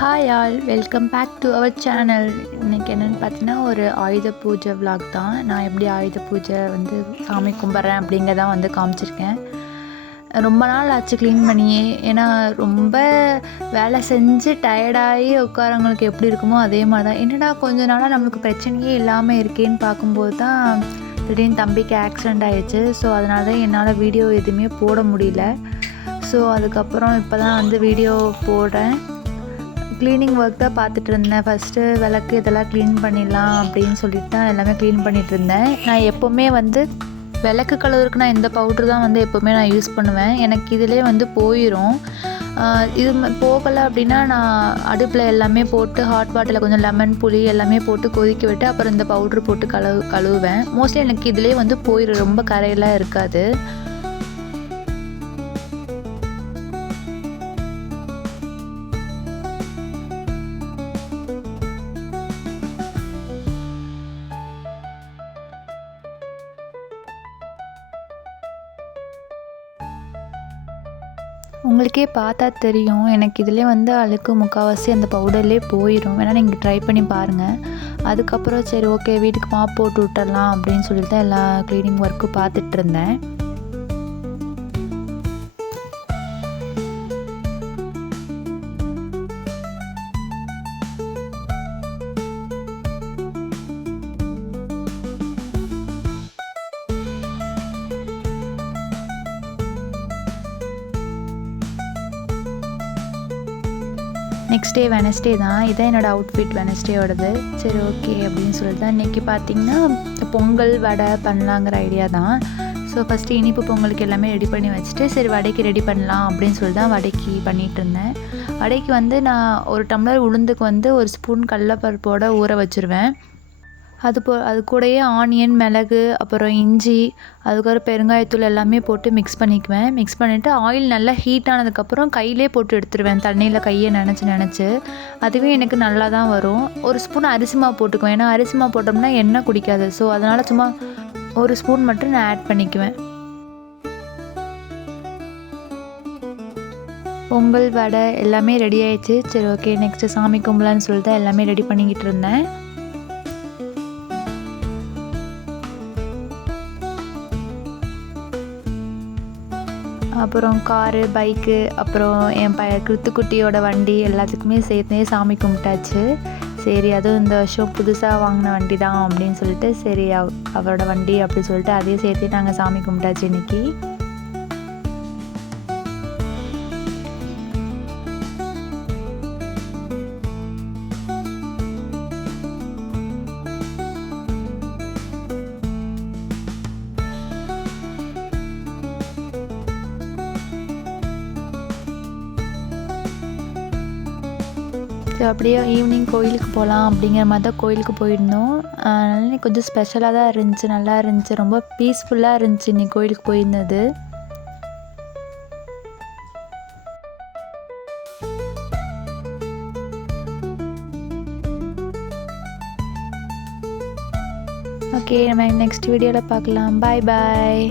Hi all, welcome back to our channel. இன்றைக்கி என்னென்னு பார்த்தீங்கன்னா ஒரு ஆயுத பூஜை விலாக் தான். நான் எப்படி ஆயுத பூஜை வந்து சாமி கும்பிட்றேன் அப்படிங்கிறதான் வந்து காமிச்சிருக்கேன். ரொம்ப நாள் ஆச்சு க்ளீன் பண்ணியே. ஏன்னா ரொம்ப வேலை செஞ்சு டயர்டாகி உட்காரவங்களுக்கு எப்படி இருக்குமோ அதே மாதிரி தான். என்னடா கொஞ்ச நாளாக நம்மளுக்கு பிரச்சனையே இல்லாமல் இருக்கேன்னு பார்க்கும்போது தான் திடீர்னு தம்பிக்கு ஆக்சிடெண்ட் ஆகிடுச்சு. ஸோ அதனால தான் என்னால் வீடியோ எதுவுமே போட முடியல. ஸோ அதுக்கப்புறம் இப்போ தான் வந்து வீடியோ போடுறேன். க்ளீனிங் ஒர்க் தான் பார்த்துட்டு இருந்தேன். ஃபஸ்ட்டு விளக்கு இதெல்லாம் க்ளீன் பண்ணிடலாம் அப்படின்னு சொல்லிட்டு தான் எல்லாமே க்ளீன் பண்ணிகிட்டு இருந்தேன். நான் எப்போவுமே வந்து விளக்கு கழுவுறதுக்கு நான் இந்த பவுட்ரு தான் வந்து எப்போவுமே நான் யூஸ் பண்ணுவேன். எனக்கு இதிலே வந்து போயிடும். இது போகலை அப்படின்னா நான் அடுப்பில் எல்லாமே போட்டு ஹாட் வாட்டரில் கொஞ்சம் லெமன் புளி எல்லாமே போட்டு கொதிக்க விட்டு அப்புறம் இந்த பவுட்ரு போட்டு கழுவுவேன். மோஸ்ட்லி எனக்கு இதிலே வந்து போயிடும், ரொம்ப கரையெல்லாம் இருக்காது. உங்களுக்கே பார்த்தா தெரியும், எனக்கு இதிலே வந்து அழுக்கு முக்கால்வாசி அந்த பவுடர்லேயே போயிடும். வேணால் நீங்கள் ட்ரை பண்ணி பாருங்கள். அதுக்கப்புறம் சரி ஓகே வீட்டுக்கு மாப் போட்டு விட்டுடலாம் அப்படின்னு சொல்லிட்டு தான் எல்லா க்ளீனிங் ஒர்க்கும் பார்த்துட்டு இருந்தேன். நெக்ஸ்ட் டே வெனஸ்டே தான். இதான் என்னோடய அவுட்ஃபிட் வெனஸ்டேயோடது. சரி ஓகே அப்படின்னு சொல்லிட்டு தான் இன்றைக்கி பார்த்திங்கன்னா பொங்கல் வடை பண்ணலாங்கிற ஐடியா தான். ஸோ ஃபஸ்ட்டு இனிப்பு பொங்கலுக்கு எல்லாமே ரெடி பண்ணி வச்சுட்டு சரி வடைக்கு ரெடி பண்ணலாம் அப்படின்னு சொல்லி தான் வடைக்கு பண்ணிகிட்டு இருந்தேன். வடைக்கு வந்து நான் ஒரு டம்ளர் உளுந்துக்கு வந்து ஒரு ஸ்பூன் கடலப்பருப்போடு ஊற வச்சுருவேன். அது கூடயே ஆனியன், மிளகு, அப்புறம் இஞ்சி, அதுக்கப்புறம் பெருங்காயத்தூள் எல்லாமே போட்டு மிக்ஸ் பண்ணிக்குவேன். மிக்ஸ் பண்ணிவிட்டு ஆயில் நல்லா ஹீட் ஆனதுக்கப்புறம் கையிலே போட்டு எடுத்துருவேன், தண்ணியில் கையை நனைச்சி. அதுவே எனக்கு நல்லா தான் வரும். ஒரு ஸ்பூன் அரிசி மாவு போட்டுக்குவேன். ஏன்னா அரிசி மாவு போட்டோம்னா எண்ணெய் குடிக்காது. ஸோ அதனால் சும்மா ஒரு ஸ்பூன் மட்டும் நான் ஆட் பண்ணிக்குவேன். பொங்கல் வடை எல்லாமே ரெடி ஆயிடுச்சு. சரி ஓகே நெக்ஸ்ட்டு சாமி கும்பலான்னு சொல்லிட்டு எல்லாமே ரெடி பண்ணிக்கிட்டு இருந்தேன். அப்புறம் காரு, பைக்கு, அப்புறம் என் கிருத்துக்குட்டியோட வண்டி எல்லாத்துக்குமே சேர்த்தே சாமி கும்பிட்டாச்சு. சரி அதுவும் இந்த வருஷம் புதுசாக வாங்கின வண்டி தான் அப்படின்னு சொல்லிட்டு சரி அவரோட வண்டி அப்படின்னு சொல்லிட்டு அதையும் சேர்த்து நாங்கள் சாமி கும்பிட்டாச்சு இன்றைக்கி. ஸோ அப்படியே ஈவினிங் கோயிலுக்கு போகலாம் அப்படிங்கிற மாதிரி தான் கோயிலுக்கு போயிருந்தோம். அதனால கொஞ்சம் ஸ்பெஷலாக தான் இருந்துச்சு, நல்லா இருந்துச்சு, ரொம்ப பீஸ்ஃபுல்லாக இருந்துச்சு இன்றைக்கி கோயிலுக்கு போயிருந்தது. ஓகே நம்ம நெக்ஸ்ட் வீடியோவில் பார்க்கலாம். பாய் பாய்.